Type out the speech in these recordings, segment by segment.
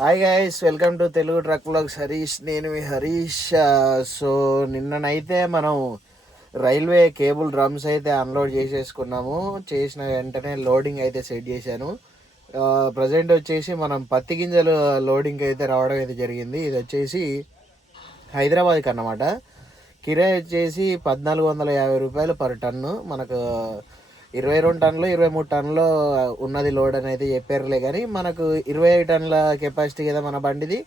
Hi guys, welcome to Telugu truck vlogs. Harish, నేను మీ Harish. So నిన్ననైతే మనం railway cable drums అయితే unload చేసేసుకున్నాము. చేసిన వెంటనే లోడింగ్ అయితే సెట్ చేశాను. ప్రజెంట్ వచ్చేసి మనం పత్తి గింజలు లోడింగ్ అయితే రావడం అయితే జరిగింది. ఇది వచ్చేసి హైదరాబాద్కి అన్నమాట. కిరాయి వచ్చేసి 1450 రూపాయలు పర్ టన్ను. మనకు 22 టన్నులు 23 టన్నులు ఉన్నది లోడ్ అనేది చెప్పారులే, కానీ మనకు 25 టన్నుల కెపాసిటీ కదా మన బండిది.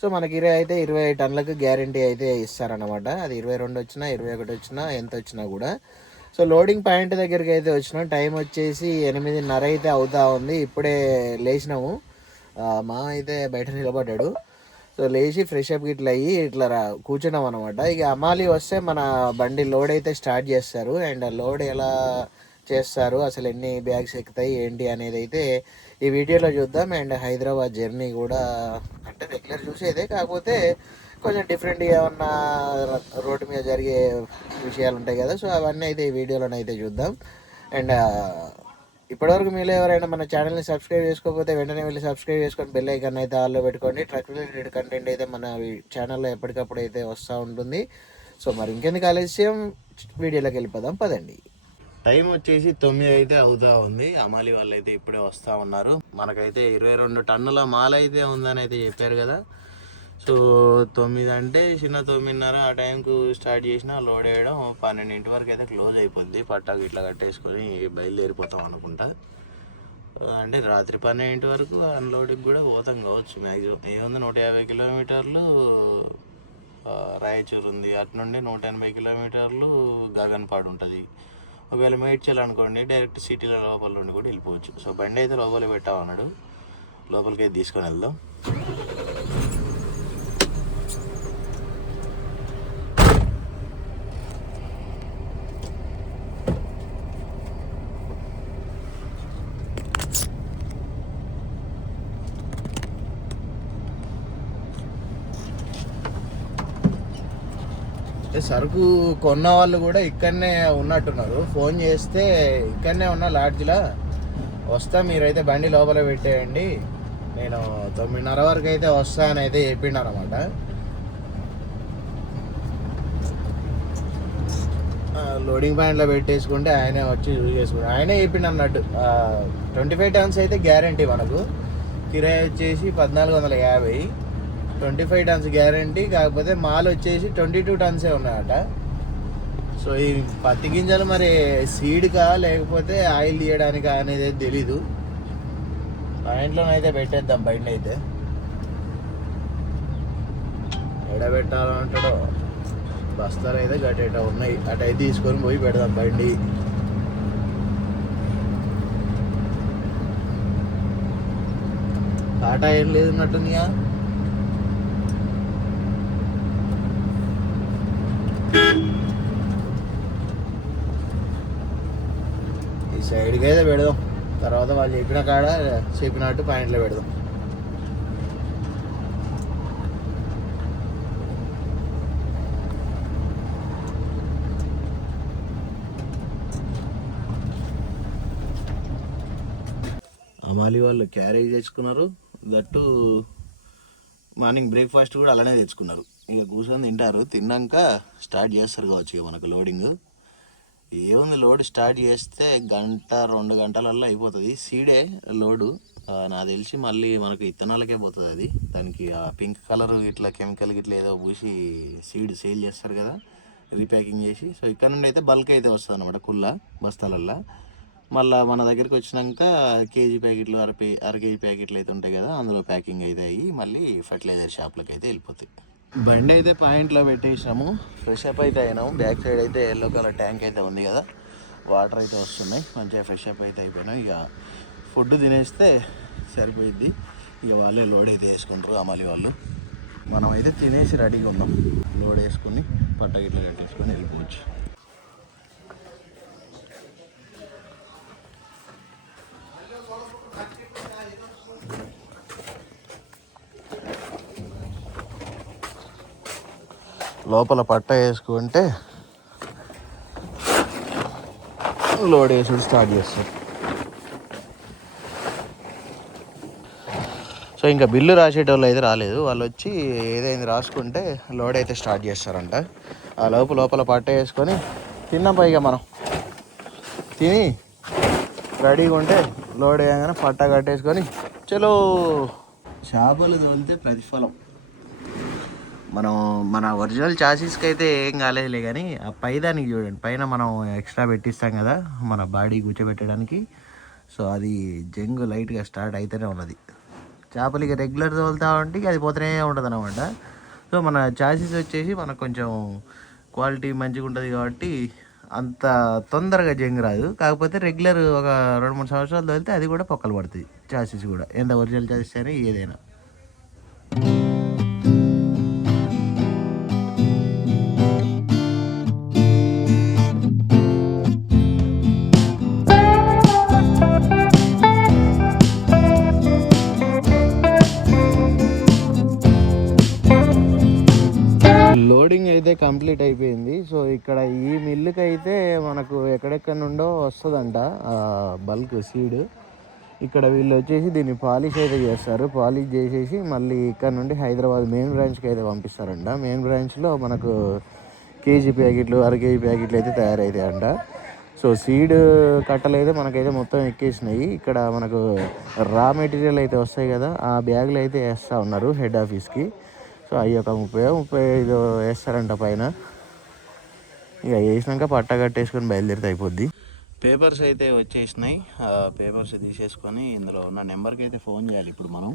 సో మనకి 25 టన్నులకు గ్యారంటీ అయితే ఇస్తారనమాట. అది 22 వచ్చినా 21 వచ్చినా ఎంత వచ్చినా కూడా. సో లోడింగ్ పాయింట్ దగ్గరికి అయితే వచ్చినాం. టైం వచ్చేసి 8:30 అయితే అవుతా ఉంది. ఇప్పుడే లేచినాము. మా అయితే బయట నిలబడ్డాడు. సో లేచి ఫ్రెష్ అప్ ఇట్లా అయ్యి ఇట్లా కూర్చున్నాం అనమాట. ఇక అమాలి వస్తే మన బండి లోడ్ అయితే స్టార్ట్ చేస్తారు. అండ్ లోడ్ ఎలా చేస్తారు, అసలు ఎన్ని బ్యాగ్స్ ఎక్కుతాయి ఏంటి అనేది అయితే ఈ వీడియోలో చూద్దాం. అండ్ హైదరాబాద్ జర్నీ కూడా అంటే రెగ్యులర్ చూసేదే, కాకపోతే కొంచెం డిఫరెంట్గా ఏమన్నా రోడ్డు మీద జరిగే విషయాలు ఉంటాయి కదా. సో అవన్నీ అయితే ఈ వీడియోలోనైతే చూద్దాం. అండ్ ఇప్పటివరకు మీలో ఎవరైనా మన ఛానల్ని సబ్స్క్రైబ్ చేసుకోకపోతే వెంటనే వెళ్ళి సబ్స్క్రైబ్ చేసుకొని బెల్ ఐకాన్ అయితే ఆల్లో పెట్టుకోండి. ట్రక్ రిలేటెడ్ కంటెంట్ అయితే మన ఛానల్లో ఎప్పటికప్పుడు అయితే వస్తూ ఉంటుంది. సో మరి ఇంకెందుకు ఆలస్యం, వీడియోలోకి వెళ్ళిపోదాం పదండి. టైం వచ్చేసి 9 అయితే అవుతా ఉంది. అమాలి వాళ్ళు అయితే ఇప్పుడే వస్తూ ఉన్నారు. మనకైతే 22 టన్నుల మాల అయితే ఉందని అయితే చెప్పారు కదా. సో 9 అంటే చిన్న 9:30 ఆ టైంకు స్టార్ట్ చేసిన లోడ్ వేయడం 12 వరకు అయితే క్లోజ్ అయిపోద్ది. పట్టాకు ఇట్లా కట్టేసుకొని బయలుదేరిపోతాం అనుకుంటా. అంటే రాత్రి 12 వరకు అన్లోడింగ్ కూడా పోతాం కావచ్చు మ్యాక్సిమం. ఏముంది 150 కిలోమీటర్లు రాయచూరు ఉంది, అటు నుండి 180 కిలోమీటర్లు గగన్పాడు ఉంటుంది. ఒకవేళ మేడ్చల్ అనుకోండి డైరెక్ట్ సిటీల లోపల నుండి కూడా వెళ్ళిపోవచ్చు. సో బండి అయితే లోపల పెట్టామన్నాడు, లోపలికి అయితే తీసుకొని వెళ్దాం. సరుకు కొన్న వాళ్ళు కూడా ఇక్కడనే ఉన్నట్టున్నారు. ఫోన్ చేస్తే ఇక్కడనే ఉన్న లాడ్జ్లో వస్తా, మీరైతే బండి లోపల పెట్టేయండి, నేను 9:30 వరకు అయితే వస్తా అని అయితే చెప్పిండు అనమాట. లోడింగ్ పాయింట్లో పెట్టేసుకుంటే ఆయనే వచ్చి యూజ్ చేసుకుంటాడు. ఆయనే చెప్పిండు అన్నట్టు. 25 టన్స్ అయితే గ్యారంటీ మనకు. కిరాయి వచ్చేసి 1450, 25 టన్స్ గ్యారంటీ. కాకపోతే మాల్ వచ్చేసి 22 టన్సే ఉన్నాయట. సో ఈ పత్తి గింజలు మరి సీడ్కా లేకపోతే ఆయిల్ తీయడానికా అనేది తెలీదు. పాయింట్లోనైతే పెట్టేద్దాం బండి అయితే. ఎడబెట్టాలంటాడో బస్తాలు అయితే గట్టేట ఉన్నాయి, అటు అయితే తీసుకొని పోయి పెడదాం బండి. కాటా ఏం లేదు ఉన్నట్టుందిగా. ఈ సైడ్కి అయితే పెడదాం, తర్వాత వాళ్ళు చెప్పిన కాడ చెప్పినట్టు పాయింట్లో పెడదాం. అమాలి వాళ్ళు క్యారేజ్ తెచ్చుకున్నారు, దట్టు మార్నింగ్ బ్రేక్ఫాస్ట్ కూడా అలానే తెచ్చుకున్నారు. ఇక కూర్చొని తింటారు, తిన్నాక స్టార్ట్ చేస్తారు కావచ్చు ఇక మనకు లోడింగ్. ఏముంది, లోడ్ స్టార్ట్ చేస్తే 1-2 గంటలల్లో అయిపోతుంది. సీడే లోడు నాకు తెలిసి మళ్ళీ మనకు ఇత్తనాలకే పోతుంది అది. దానికి ఆ పింక్ కలర్ ఇట్లా కెమికల్ ఇట్లా ఏదో పూసి సీడ్ సేల్ చేస్తారు కదా, రీప్యాకింగ్ చేసి. సో ఇక్కడ నుండి అయితే బల్క్ అయితే వస్తుంది అనమాట, కుళ్ళ బస్తాలల్లో. మళ్ళీ మన దగ్గరికి వచ్చినాక కేజీ ప్యాకెట్లు అర కేజీ ప్యాకెట్లు అయితే ఉంటాయి కదా, అందులో ప్యాకింగ్ అయితే అయ్యి మళ్ళీ ఫర్టిలైజర్ షాప్లోకి అయితే వెళ్ళిపోతాయి. బండి అయితే పాయింట్లో పెట్టేసినాము, ఫ్రెష్ అప్ అయితే అయినాము. బ్యాక్ సైడ్ అయితే ఎల్లో కలర్ ట్యాంక్ అయితే ఉంది కదా, వాటర్ అయితే వస్తున్నాయి. మంచిగా ఫ్రెష్ అప్ అయితే అయిపోయినాం. ఇక ఫుడ్ తినేస్తే సరిపోయిద్ది. ఇక వాళ్ళే లోడ్ అయితే వేసుకుంటారు అమాలి వాళ్ళు. మనం అయితే తినేసి రెడీగా ఉన్నాం, లోడ్ వేసుకొని పట్టగిట్లు కట్టేసుకొని వెళ్ళిపోవచ్చు. లోపల పట్ట వేసుకుంటే లోడ్ వేసుడు స్టార్ట్ చేస్తారు. సో ఇంకా బిల్లు రాసేటోళ్ళు అయితే రాలేదు, వాళ్ళు వచ్చి ఏదైంది రాసుకుంటే లోడ్ అయితే స్టార్ట్ చేస్తారంట. ఆ లోపల పట్ట వేసుకొని తిన్నాం పైగా మనం తిని రెడీగా ఉంటే లోడ్ వేయగానే పట్ట కట్టేసుకొని చలో. చేపలు తోలితే ప్రతిఫలం. మనం మన ఒరిజినల్ చాసీస్కి అయితే ఏం కాలేదులే, కానీ ఆ పైదానికి చూడండి, పైన మనం ఎక్స్ట్రా పెట్టిస్తాం కదా మన బాడీ కూర్చోబెట్టడానికి. సో అది జంగు లైట్గా స్టార్ట్ అయితేనే ఉన్నది. చేపలకి రెగ్యులర్ తోలుతా ఉంటే అది పోతూనే ఉంటుంది అనమాట. సో మన చాసీస్ వచ్చేసి మనకు కొంచెం క్వాలిటీ మంచిగా ఉంటుంది కాబట్టి అంత తొందరగా జంగు రాదు. కాకపోతే రెగ్యులర్ ఒక 2-3 సంవత్సరాలు తోలితే అది కూడా పొక్కలు పడుతుంది చాసీస్ కూడా, ఎంత ఒరిజినల్ చాసీస్ అయినా ఏదైనా. లోడింగ్ అయితే కంప్లీట్ అయిపోయింది. సో ఇక్కడ ఈ మిల్లుకి అయితే మనకు ఎక్కడెక్కడ నుండో వస్తుందంట బల్క్ సీడ్. ఇక్కడ వీళ్ళు వచ్చేసి దీన్ని పాలిష్ అయితే చేస్తారు. పాలిష్ చేసేసి మళ్ళీ ఇక్కడ నుండి హైదరాబాద్ మెయిన్ బ్రాంచ్కి అయితే పంపిస్తారంట. మెయిన్ బ్రాంచ్లో మనకు కేజీ ప్యాకెట్లు, అర-కేజీ ప్యాకెట్లు అయితే తయారవుతాయంట. సో సీడ్ కట్టలు అయితే మనకైతే మొత్తం ఎక్కేసినాయి. ఇక్కడ మనకు రా మెటీరియల్ అయితే వస్తాయి కదా, ఆ బ్యాగులు అయితే వేస్తూ ఉన్నారు హెడ్ ఆఫీస్కి. సో అవి ఒక 30-35 వేస్తారంట పైన. ఇక వేసినాక పట్ట కట్టేసుకొని బయలుదేరితే అయిపోద్ది. పేపర్స్ అయితే వచ్చేసినాయి. పేపర్స్ తీసేసుకొని ఇందులో ఉన్న నెంబర్కి అయితే ఫోన్ చేయాలి. ఇప్పుడు మనం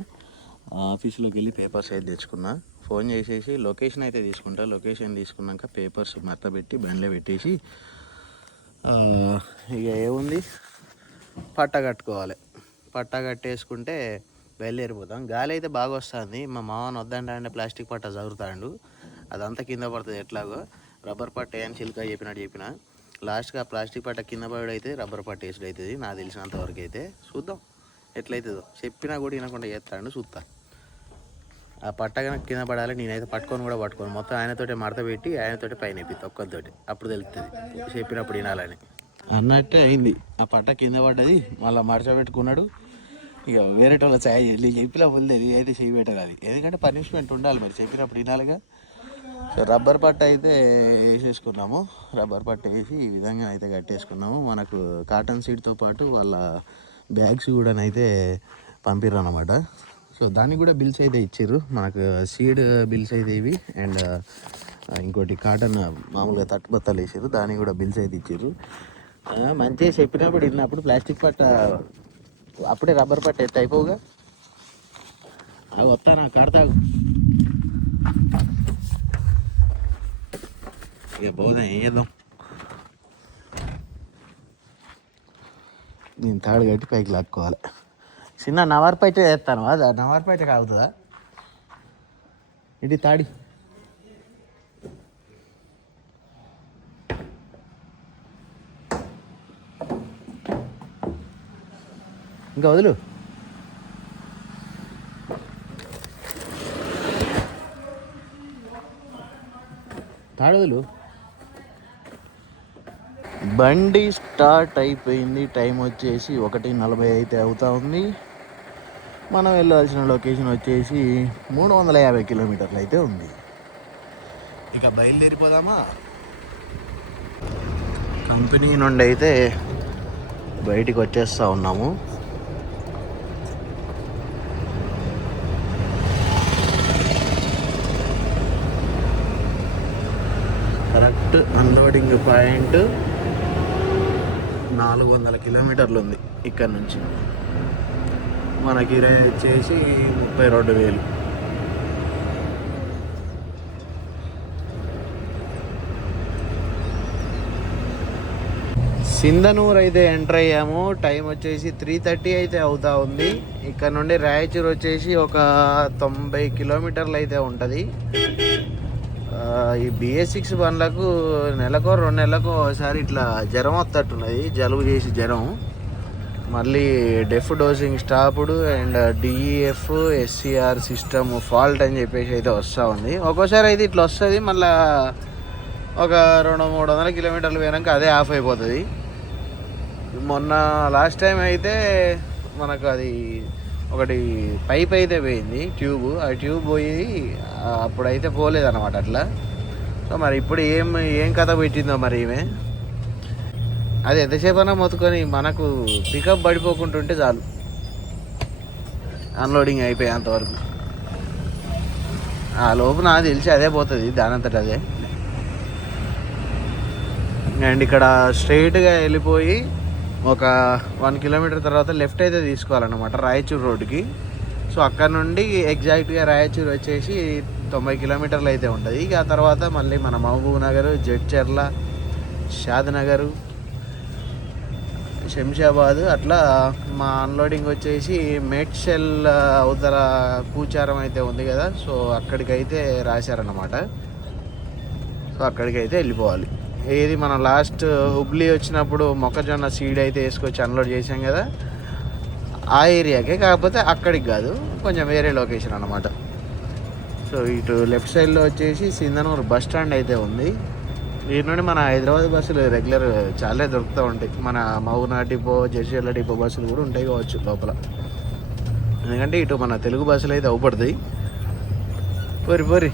ఆఫీస్లోకి వెళ్ళి పేపర్స్ అయితే తెచ్చుకున్నా. ఫోన్ చేసేసి లొకేషన్ అయితే తీసుకుంటా. లొకేషన్ తీసుకున్నాక పేపర్స్ మడత పెట్టి బండ్లో పెట్టేసి ఇక ఏముంది పట్ట కట్టుకోవాలి. పట్ట కట్టేసుకుంటే బయలుదేరిపోతాం. గాలి అయితే బాగా వస్తుంది. మా మామని వద్దంటే ప్లాస్టిక్ పట్ట చదువుతాడు, అదంతా కింద పడుతుంది. ఎట్లాగో రబ్బర్ పట్ట అని చిలుక చెప్పిన లాస్ట్గా ప్లాస్టిక్ పట్ట కింద పడి అయితే రబ్బర్ పట్ట వేసుడు అవుతుంది నాకు తెలిసినంత వరకు అయితే. చూద్దాం ఎట్లయితుందో. చెప్పినా కూడా వినకుండా చేస్తాడు, చూస్తా. ఆ పట్ట కనుక కింద పడాలి, నేనైతే పట్టుకొని మొత్తం ఆయనతోటే మడత పెట్టి ఆయనతోటి పైన ఎప్పిద్ది ఒక్కరితోటి, అప్పుడు తెలుస్తుంది చెప్పినప్పుడు వినాలని అన్నట్టే అయింది. ఆ పట్ట కింద పడ్డది, మళ్ళీ మడచ పెట్టుకున్నాడు. ఇక వేరే వాళ్ళ ఛాయ్ చెప్పినా పొందేది అయితే చేయి పెట్టాలి. అది ఎందుకంటే పనిష్మెంట్ ఉండాలి, మరి చెప్పినప్పుడు వినాలిగా. సో రబ్బర్ పట్ట అయితే వేసేసుకున్నాము. రబ్బర్ పట్ట వేసి ఈ విధంగా అయితే కట్టేసుకున్నాము. మనకు కాటన్ సీడ్తో పాటు వాళ్ళ బ్యాగ్స్ కూడా అయితే పంపిర్రు అనమాట. సో దానికి కూడా బిల్స్ అయితే ఇచ్చారు మనకు. సీడ్ బిల్స్ అయితే ఇవి, అండ్ ఇంకోటి కాటన్ మామూలుగా తట్టుబత్తలు వేసారు, దానికి కూడా బిల్స్ అయితే ఇచ్చారు. మంచిగా చెప్పినప్పుడు విన్నప్పుడు ప్లాస్టిక్ పట్ట అప్పుడే రబ్బర్ పట్ట ఎత్తి అయిపోగా అవి వస్తాను కడతాగు. ఇక పోదాం, ఏం చేద్దాం. నేను తాడు కట్టి పైకి లాక్కోవాలి. చిన్న నవార్పైట వేస్తాను, అది నవార్పైట కాగుతుందా ఇది తాడి. ఇంకా వదులు. తాడు బండి స్టార్ట్ అయిపోయింది. టైం వచ్చేసి 1:40 అయితే అవుతా ఉంది. మనం వెళ్ళాల్సిన లొకేషన్ వచ్చేసి 350 కిలోమీటర్లు అయితే ఉంది. ఇక బయలుదేరిపోదామా. కంపెనీ నుండి అయితే బయటికి వచ్చేస్తూ ఉన్నాము. కరెక్ట్ అన్లోడింగ్ పాయింట్ 400 కిలోమీటర్లు ఉంది ఇక్కడ నుంచి. మన కిరాయి వచ్చేసి 32,000. సింధనూరు అయితే ఎంటర్ అయ్యాము. టైం వచ్చేసి 3:30 అయితే అవుతా ఉంది. ఇక్కడ నుండి రాయచూరు వచ్చేసి ఒక 90 కిలోమీటర్లు అయితే ఉంటుంది. ఈ BS6 బండ్లకు నెలకో 2 నెలలకు ఒకసారి ఇట్లా జ్వరం వస్తట్టున్నది, జలుబు చేసి జ్వరం. మళ్ళీ డెఫ్ డోసింగ్ స్టాపుడు and DEF SCR system fault అని చెప్పేసి అయితే వస్తూ ఉంది. ఒక్కోసారి అయితే ఇట్లా వస్తుంది, మళ్ళీ ఒక 200-300 కిలోమీటర్లు పోయాక అదే ఆఫ్ అయిపోతుంది. మొన్న లాస్ట్ టైం అయితే మనకు అది ఒకటి పైప్ అయితే పోయింది, ట్యూబ్. ఆ ట్యూబ్ పోయి అప్పుడైతే పోలేదన్నమాట అట్లా. సో మరి ఇప్పుడు ఏం కథ పెట్టిందో మరి ఈమె. అది ఎంతసేపైనా మొత్తుకొని మనకు పికప్ పడిపోకుంటుంటే చాలు, అన్లోడింగ్ అయిపోయేంతవరకు. ఆ లోపు నాకు తెలిసి అదే పోతుంది దానంతట అదే. అండ్ ఇక్కడ స్ట్రైట్గా వెళ్ళిపోయి ఒక 1 కిలోమీటర్ తర్వాత లెఫ్ట్ అయితే తీసుకోవాలన్నమాట రాయచూరు రోడ్డుకి. సో అక్కడ నుండి ఎగ్జాక్ట్గా రాయచూరు వచ్చేసి 90 కిలోమీటర్లు అయితే ఉంటుంది. ఇక ఆ తర్వాత మళ్ళీ మన మహబూబ్ నగర్, జడ్చర్ల, షాద్నగర్, శంషాబాద్ అట్లా. మా అన్లోడింగ్ వచ్చేసి మేడ్చల్ అవతల కూచారం అయితే ఉంది కదా, సో అక్కడికైతే రాశారన్నమాట. సో అక్కడికైతే వెళ్ళిపోవాలి. ఏది మనం లాస్ట్ హుబ్లీ వచ్చినప్పుడు మొక్కజొన్న సీడ్ అయితే వేసుకొచ్చి అన్లోడ్ చేసాం కదా, ఆ ఏరియాకే. కాకపోతే అక్కడికి కాదు, కొంచెం వేరే లొకేషన్ అన్నమాట. సో ఇటు లెఫ్ట్ సైడ్లో వచ్చేసి సింధనూరు బస్ స్టాండ్ అయితే ఉంది. వీటి నుండి మన హైదరాబాద్ బస్సులు రెగ్యులర్ చాలా దొరుకుతూ ఉంటాయి. మన మౌనా డిపో, జడ్చర్ల డిపో బస్సులు కూడా ఉంటాయి కావచ్చు లోపల. ఎందుకంటే ఇటు మన తెలుగు బస్సులు అయితే అవుపడతాయి. పోరి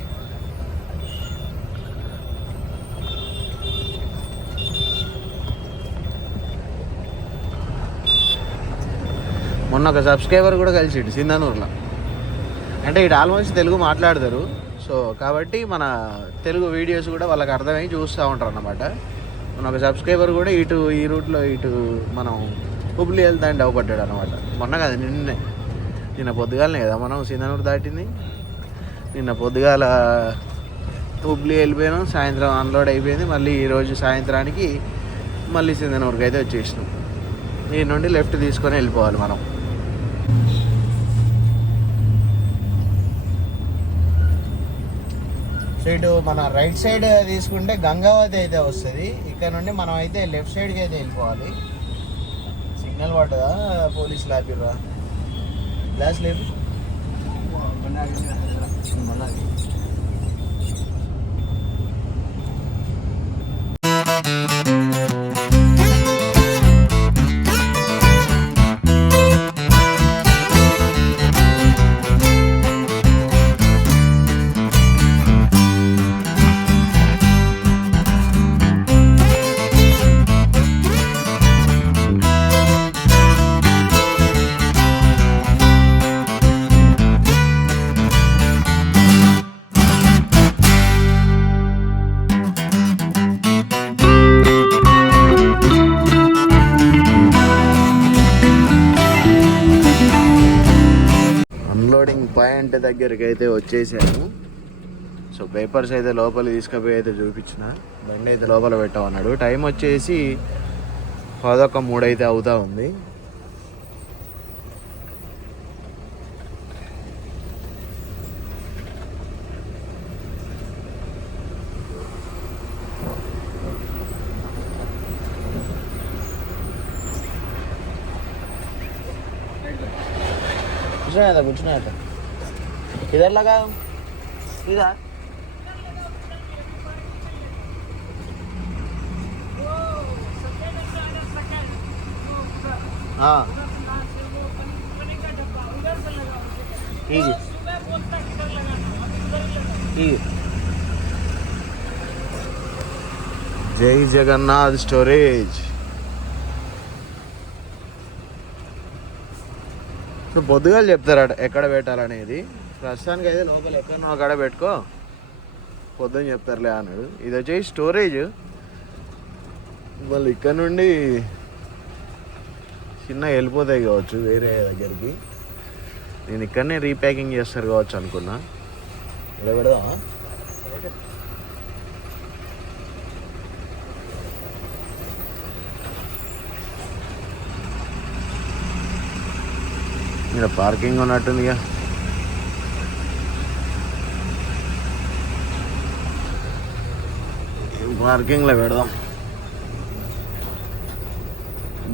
మొన్న ఒక సబ్స్క్రైబర్ కూడా కలిసిడు సింధనూరులో. అంటే ఇటు ఆల్మోస్ట్ తెలుగు మాట్లాడతారు. సో కాబట్టి మన తెలుగు వీడియోస్ కూడా వాళ్ళకి అర్థమై చూస్తూ ఉంటారు అన్నమాట. మన ఒక సబ్స్క్రైబర్ కూడా ఈ రూట్లో మనం హుబ్లీ వెళ్తాంటే అవపడ్డాడు అనమాట. మొన్న కదా నిన్న పొద్దుగాలనే కదా మనం సింధనూరు దాటింది. నిన్న పొద్దుగాల హుబ్లీ వెళ్ళిపోయాను, సాయంత్రం అన్లోడ్ అయిపోయింది. మళ్ళీ ఈరోజు సాయంత్రానికి మళ్ళీ సింధనూరుకి అయితే వచ్చేసినాం. ఈ నుండి లెఫ్ట్ తీసుకొని వెళ్ళిపోవాలి మనం. సో ఇటు మన రైట్ సైడ్ తీసుకుంటే గంగావతి అయితే వస్తుంది. ఇక్కడ నుండి మనం అయితే లెఫ్ట్ సైడ్కి అయితే వెళ్ళిపోవాలి. సిగ్నల్ పడ్డదా, పోలీసులు ఆపిర్రా? గ్లాస్ లేదు. పాయింట్ దగ్గరికి అయితే వచ్చేసాను. సో పేపర్స్ అయితే లోపల తీసుకుపోయి అయితే చూపించిన. బండి అయితే లోపల పెట్టమన్నాడు. టైం వచ్చేసి 11:03 అయితే అవుతా ఉంది. कुछ नहीं आता किधर लगा इधर हाँ ठीक है जय जगन्नाथ स्टोरेज. సో పొద్దుగాలు చెప్తారట ఎక్కడ పెట్టాలనేది. ప్రస్తుతానికి అయితే లోపల ఎక్కడనో అక్కడ పెట్టుకో, పొద్దున్న చెప్తారులే అన్నాడు. ఇది వచ్చేసి స్టోరేజ్. మళ్ళీ ఇక్కడ నుండి చిన్న వెళ్ళిపోతాయి కావచ్చు వేరే దగ్గరికి. నేను ఇక్కడనే రీప్యాకింగ్ చేస్తారు కావచ్చు అనుకున్నా. ఇలా పెడదామా? ఇక్కడ పార్కింగ్ ఉన్నట్టుందిగా. పార్కింగ్లో పెడదాం.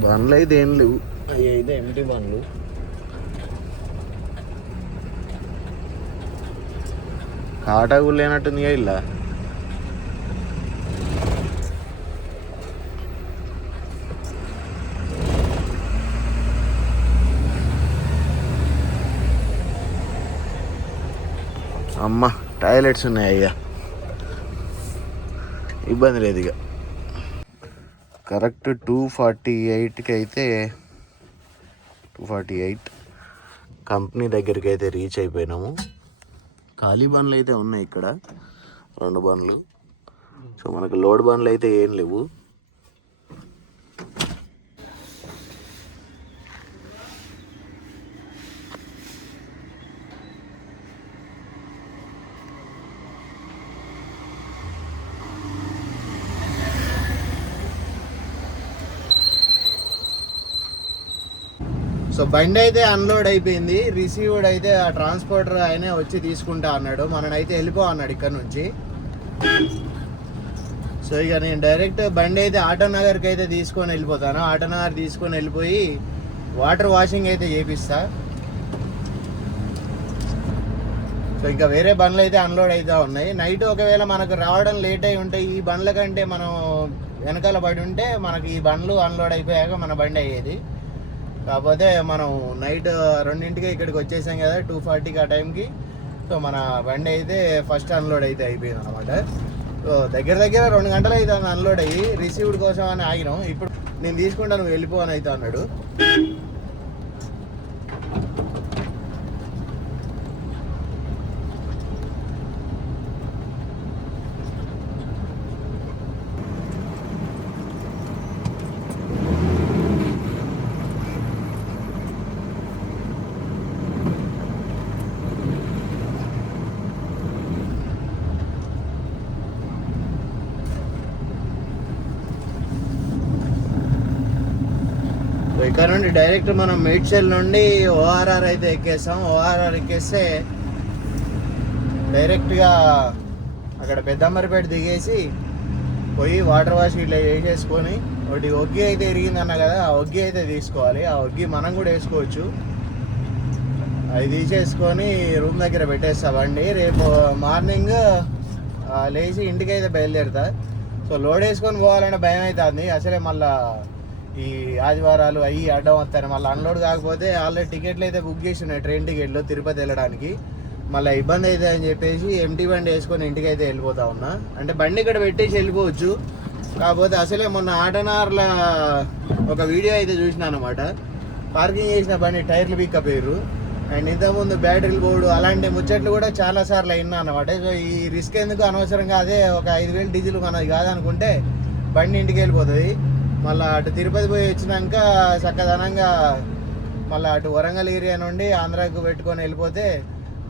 బండ్లు అయితే ఏం లేవు, అవి అయితే ఎంటీ బండ్లు. కాటా కూడా లేనట్టుందిగా ఇలా. అమ్మ టాయిలెట్స్ ఉన్నాయి అయ్యా, ఇబ్బంది లేదు ఇక. కరెక్ట్ 2:48కి అయితే 2:48 కంపెనీ దగ్గరికి అయితే రీచ్ అయిపోయినాము. ఖాళీ బండ్లు అయితే ఉన్నాయి ఇక్కడ, 2 బండ్లు. సో మనకు లోడ్ బండ్లు అయితే ఏం లేవు. సో బండి అయితే అన్లోడ్ అయిపోయింది. రిసీవ్డ్ అయితే ఆ ట్రాన్స్పోర్టర్ ఆయనే వచ్చి తీసుకుంటా అన్నాడు. మననైతే వెళ్ళిపో అన్నాడు ఇక్కడ నుంచి. సో ఇక నేను డైరెక్ట్ బండి అయితే ఆటోనగర్కి అయితే తీసుకొని వెళ్ళిపోతాను. ఆటోనగర్ తీసుకొని వెళ్ళిపోయి వాటర్ వాషింగ్ అయితే చేపిస్తా. సో ఇంకా వేరే బండ్లు అయితే అన్లోడ్ అవుతూ ఉన్నాయి. నైట్ ఒకవేళ మనకు రావడం లేట్ అయి ఉంటే, ఈ బండ్ల కంటే మనం వెనకాల పడి ఉంటే మనకి ఈ బండ్లు అన్లోడ్ అయిపోయాక మన బండి అయ్యేది. కాకపోతే మనం నైట్ 2ంటికి ఇక్కడికి వచ్చేసాం కదా, 2:40కి ఆ టైంకి. సో మన బండి అయితే ఫస్ట్ అన్లోడ్ అయితే అయిపోయింది అనమాట. సో దగ్గర 2 గంటలు అయితే అన్లోడ్ అయ్యి రిసీవ్డ్ కోసం అని ఆగినాం. ఇప్పుడు నేను తీసుకుంటా, నువ్వు వెళ్ళిపో అని అయితే అన్నాడు. ఇక్కడ నుండి డైరెక్ట్ మనం మేడ్చల్ నుండి ఓఆర్ఆర్ అయితే ఎక్కేసాం. ఓఆర్ఆర్ ఎక్కేస్తే డైరెక్ట్గా అక్కడ పెద్దంబరిపేట దిగేసి పోయి వాటర్ వాష్ ఇట్లా వేసేసుకొని, ఒకటి ఒగ్గి అయితే ఇరిగిందన్న కదా, ఆ ఒగ్గి అయితే తీసుకోవాలి. ఆ ఒగ్గి మనం కూడా వేసుకోవచ్చు. అది తీసేసుకొని రూమ్ దగ్గర పెట్టేస్తా బండి. రేపు మార్నింగ్ లేచి ఇంటికి అయితే బయలుదేరుతా. సో లోడ్ వేసుకొని పోవాలంటే భయం అవుతుంది. అసలే మళ్ళీ ఈ ఆదివారాలు అవి అడ్డం వస్తాయి. మళ్ళీ అన్లోడ్ కాకపోతే ఆల్రెడీ టికెట్లు అయితే బుక్ చేసి ఉన్నాయి, ట్రైన్ టికెట్లు తిరుపతి వెళ్ళడానికి. మళ్ళీ ఇబ్బంది అవుతుంది అని చెప్పేసి ఎంటీ బండి వేసుకొని ఇంటికి అయితే వెళ్ళిపోతా ఉన్నా. అంటే బండి ఇక్కడ పెట్టేసి వెళ్ళిపోవచ్చు. కాకపోతే అసలే మొన్న ఆటనార్ల ఒక వీడియో అయితే చూసినా అనమాట. పార్కింగ్ చేసిన బండి టైర్లు పిక్కపోయారు. అండ్ ఇంతకుముందు బ్యాటరీలు బోర్డు అలాంటి ముచ్చట్లు కూడా చాలాసార్లు అయినా అనమాట. సో ఈ రిస్క్ ఎందుకు అనవసరంగా, అదే ఒక 5,000 డీజిల్ మనది కాదనుకుంటే బండి ఇంటికి వెళ్ళిపోతుంది. మళ్ళీ అటు తిరుపతి పోయి వచ్చినాక చక్కదనంగా మళ్ళీ అటు వరంగల్ ఏరియా నుండి ఆంధ్రాకు పెట్టుకొని వెళ్ళిపోతే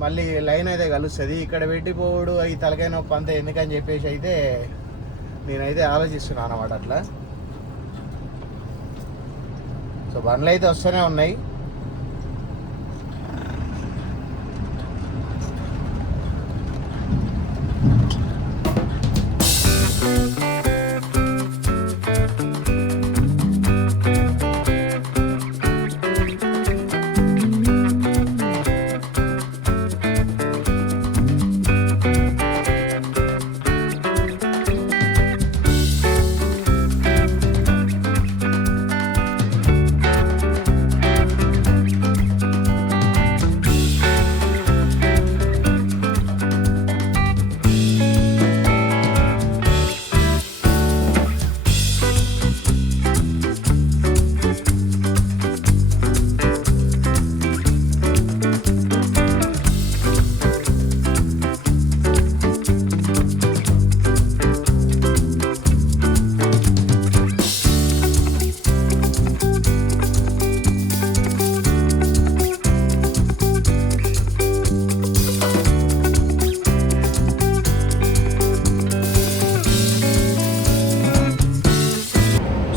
మళ్ళీ లైన్ అయితే కలుస్తుంది. ఇక్కడ పెట్టిపోవుడు అవి తలకాయ నొప్పి అంతా ఎందుకని చెప్పేసి అయితే నేనైతే ఆలోచిస్తున్నాను అన్నమాట అట్లా. సో బండ్లు అయితే వస్తూనే ఉన్నాయి.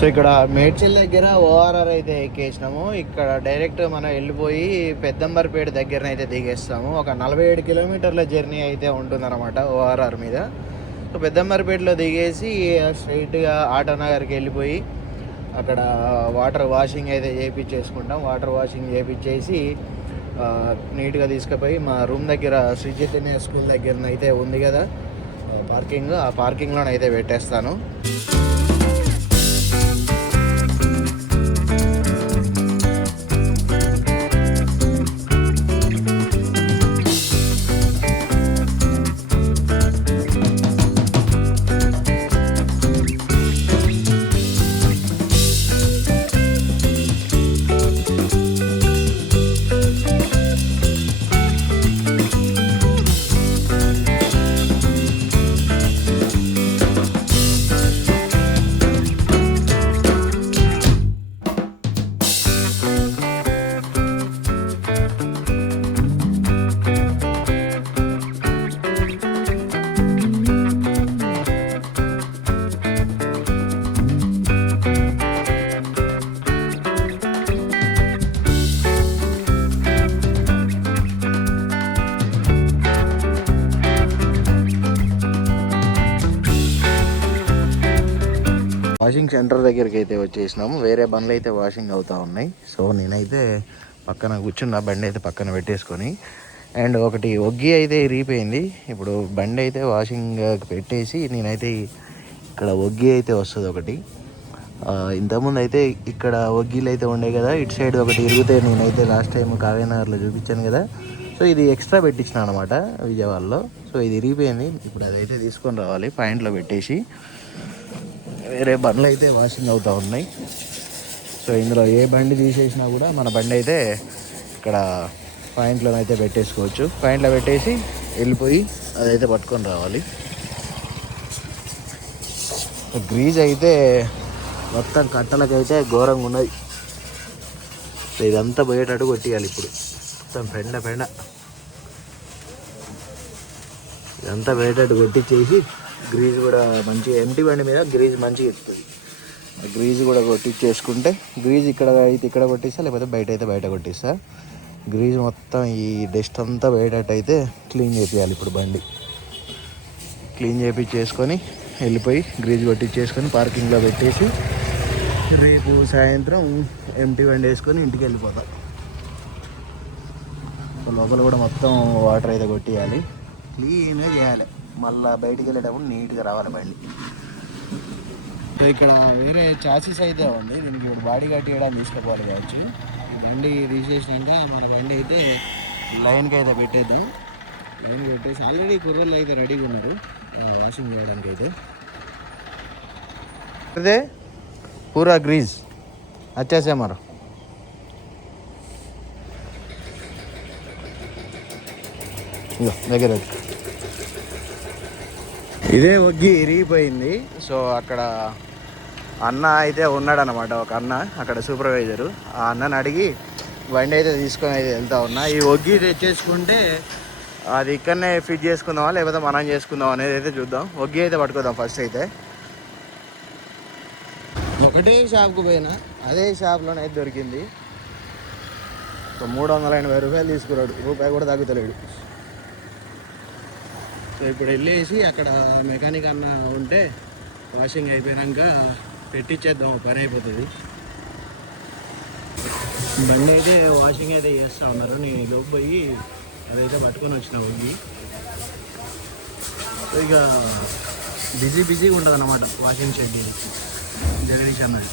సో ఇక్కడ మేడ్చల్ దగ్గర ఓఆర్ఆర్ అయితే ఎక్కేసినాము. ఇక్కడ డైరెక్ట్ మనం వెళ్ళిపోయి పెద్దంబర్పేట దగ్గర అయితే దిగేస్తాము. ఒక 47 కిలోమీటర్ల జర్నీ అయితే ఉంటుందన్నమాట ఓఆర్ఆర్ మీద. సో పెద్దంబర్పేటలో దిగేసి స్ట్రైట్గా ఆటోనగర్కి వెళ్ళిపోయి అక్కడ వాటర్ వాషింగ్ అయితే చేయించేసుకుంటాం. వాటర్ వాషింగ్ చేయించేసి నీట్గా తీసుకుపోయి మా రూమ్ దగ్గర శ్రీ చైతన్య స్కూల్ దగ్గర అయితే ఉంది కదా పార్కింగ్, ఆ పార్కింగ్లోనైతే పెట్టేస్తాను. వాషింగ్ సెంటర్ దగ్గరికి అయితే వచ్చేసినాము. వేరే బండ్లు అయితే వాషింగ్ అవుతూ ఉన్నాయి. సో నేనైతే పక్కన కూర్చున్న బండి అయితే పక్కన పెట్టేసుకొని, అండ్ ఒకటి ఒగ్గి అయితే ఇరిగిపోయింది. ఇప్పుడు బండి అయితే వాషింగ్ పెట్టేసి నేనైతే ఇక్కడ ఒగ్గి అయితే వస్తుంది ఒకటి. ఇంతకుముందు అయితే ఇక్కడ ఒగ్గిలు అయితే ఉండే కదా, ఇటు సైడ్ ఒకటి ఇరిగితే నేనైతే లాస్ట్ టైం కావ్యనగర్లో చూపించాను కదా. సో ఇది ఎక్స్ట్రా పెట్టించిన అనమాట విజయవాడలో. సో ఇది ఇరిగిపోయింది. ఇప్పుడు అదైతే తీసుకొని రావాలి పాయింట్లో పెట్టేసి. వేరే బండ్లు అయితే వాషింగ్ అవుతూ ఉన్నాయి. సో ఇందులో ఏ బండి తీసేసినా కూడా మన బండి అయితే ఇక్కడ పాయింట్లో అయితే పెట్టేసుకోవచ్చు. పాయింట్లో పెట్టేసి వెళ్ళిపోయి అదైతే పట్టుకొని రావాలి. గ్రీజ్ అయితే మొత్తం కట్టలకైతే ఘోరంగా ఉన్నది. ఇదంతా పోయేటట్టు కొట్టియాలి ఇప్పుడు. మొత్తం పెండ ఇదంతా పోయేటట్టు కొట్టించేసి గ్రీజ్ కూడా మంచిగా ఎంటీ బండి మీద గ్రీజ్ మంచిగా ఎక్కుతుంది. గ్రీజ్ కూడా కొట్టించేసుకుంటే, గ్రీజ్ ఇక్కడ అయితే ఇక్కడ కొట్టిస్తా, లేకపోతే బయట అయితే బయట కొట్టిస్తా. గ్రీజ్ మొత్తం ఈ డస్ట్ అంతా పోయేటట్టు అయితే క్లీన్ చేయాలి ఇప్పుడు బండి. క్లీన్ చేయించేసుకొని వెళ్ళిపోయి గ్రీజ్ కొట్టించేసుకొని పార్కింగ్లో పెట్టేసి రేపు సాయంత్రం ఎంటీ బండి వేసుకొని ఇంటికి వెళ్ళిపోతాం. లోపల కూడా మొత్తం వాటర్ అయితే కొట్టియాలి, క్లీన్గా చేయాలి. మళ్ళీ బయటికి వెళ్ళేటప్పుడు నీట్గా రావాలి బండి. సో ఇక్కడ వేరే చాసీస్ అయితే ఉంది, దీనికి ఇప్పుడు బాడీ కట్టియడానికి తీసుకుపోవాలి కావచ్చు. ఈ బండి తీసేసినాక మన బండి అయితే లైన్కి అయితే పెట్టేద్దాం. లైన్ పెట్టేసి ఆల్రెడీ కుర్రోళ్ళు అయితే రెడీగా ఉన్నారు వాషింగ్ చేయడానికి అయితే. అదే పూరా గ్రీజ్ వచ్చేసే మరో దగ్గర ఇదే ఒగ్గి ఇరిగిపోయింది. సో అక్కడ అన్న అయితే ఉన్నాడనమాట, ఒక అన్న అక్కడ సూపర్వైజరు. ఆ అన్నని అడిగి బండి అయితే తీసుకొని అయితే వెళ్తా ఉన్నా. ఈ ఒగ్గి తెచ్చేసుకుంటే అది ఇక్కడనే ఫిట్ చేసుకుందామా లేకపోతే మనం చేసుకుందాం అనేది అయితే చూద్దాం. ఒగ్గి అయితే పట్టుకుందాం ఫస్ట్ అయితే. ఒకటే షాప్కి పోయినా, అదే షాప్లోనే దొరికింది. సో 380 రూపాయలు తీసుకున్నాడు, రూపాయి కూడా తగ్గుతలేడు. సో ఇప్పుడు వెళ్ళేసి అక్కడ మెకానిక్ అన్న ఉంటే వాషింగ్ అయిపోయాక పెట్టించేద్దాం, పని అయిపోతుంది. బండి అయితే వాషింగ్ అయితే చేస్తూ ఉన్నారు. నేను లోపు పోయి అదైతే పట్టుకొని వచ్చిన ఊగి. సో ఇక బిజీగా ఉంటుంది అన్నమాట వాషింగ్ షెడ్ ఇది జగదీష్ అన్నది.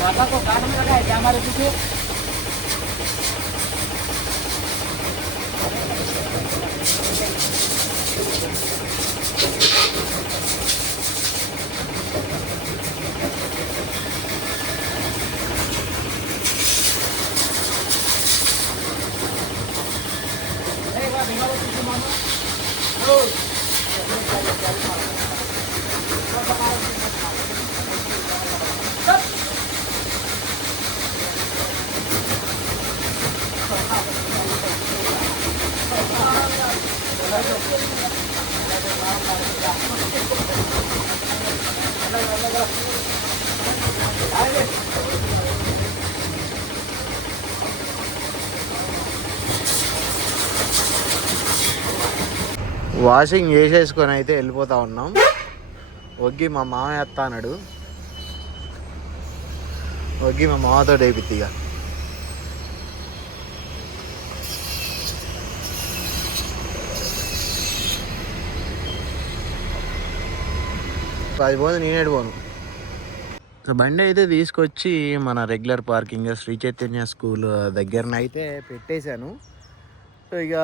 पापा को कार्ड में लगा है क्या हमारे पीछे? వాషింగ్ చేసేసుకొని అయితే వెళ్ళిపోతా ఉన్నాం. ఒగ్గి మా మామయ్య అత్త అన్నాడు, ఒగ్గి మా మామతో వేపిత్తి. ఇక అది పోదు, నేనేడు పోను. సో బండి అయితే తీసుకొచ్చి మన regular parking Sri Chaitanya school దగ్గరనైతే పెట్టేశాను. సో ఇక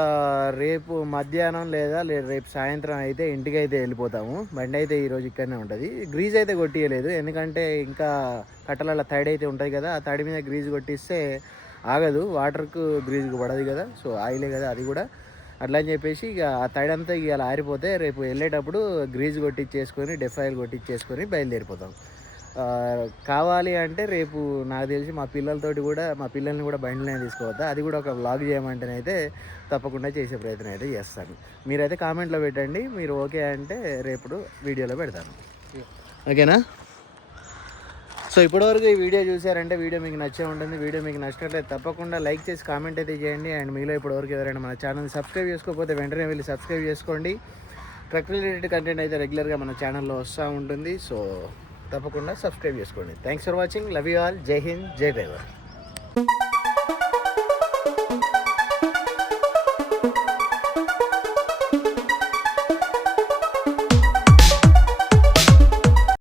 రేపు మధ్యాహ్నం లేదా రేపు సాయంత్రం అయితే ఇంటికి అయితే వెళ్ళిపోతాము. బండి అయితే ఈరోజు ఇక్కడనే ఉంటుంది. గ్రీజ్ అయితే కొట్టియలేదు, ఎందుకంటే ఇంకా కట్టల తడి అయితే ఉంటుంది కదా, ఆ తడి మీద గ్రీజ్ కొట్టిస్తే ఆగదు, వాటర్కు గ్రీజ్కి పడదు కదా. సో ఆయిలే కదా అది కూడా, అట్లా అని చెప్పేసి ఇక ఆ తడి అంతా ఇక అలా ఆరిపోతే రేపు వెళ్ళేటప్పుడు గ్రీజ్ కొట్టించేసుకొని డెఫాయిల్ కొట్టించేసుకొని బయలుదేరిపోతాం. కావాలి అంటే రేపు నాకు తెలిసి మా పిల్లల్ని కూడా బండిలోనే తీసుకోవద్దా, అది కూడా ఒక వ్లాగ్ చేయమంటేనైతే తప్పకుండా చేసే ప్రయత్నం అయితే చేస్తాను. మీరైతే కామెంట్లో పెట్టండి, మీరు ఓకే అంటే రేపు వీడియోలో పెడతాను, ఓకేనా? సో ఇప్పటివరకు ఈ వీడియో చూసారంటే వీడియో మీకు నచ్చే ఉంటుంది. వీడియో మీకు నచ్చినట్లయితే తప్పకుండా లైక్ చేసి కామెంట్ అయితే చేయండి. అండ్ మీలో ఇప్పటివరకు ఎవరైనా మన ఛానల్ సబ్స్క్రైబ్ చేసుకోకపోతే వెంటనే వెళ్ళి సబ్స్క్రైబ్ చేసుకోండి. ట్రక్ రిలేటెడ్ కంటెంట్ అయితే రెగ్యులర్గా మన ఛానల్లో వస్తూ ఉంటుంది. సో తప్పకుండా సబ్స్క్రైబ్ చేసుకోండి. Thanks for watching. Love you all. జై హింద్, జై డ్రైవర్.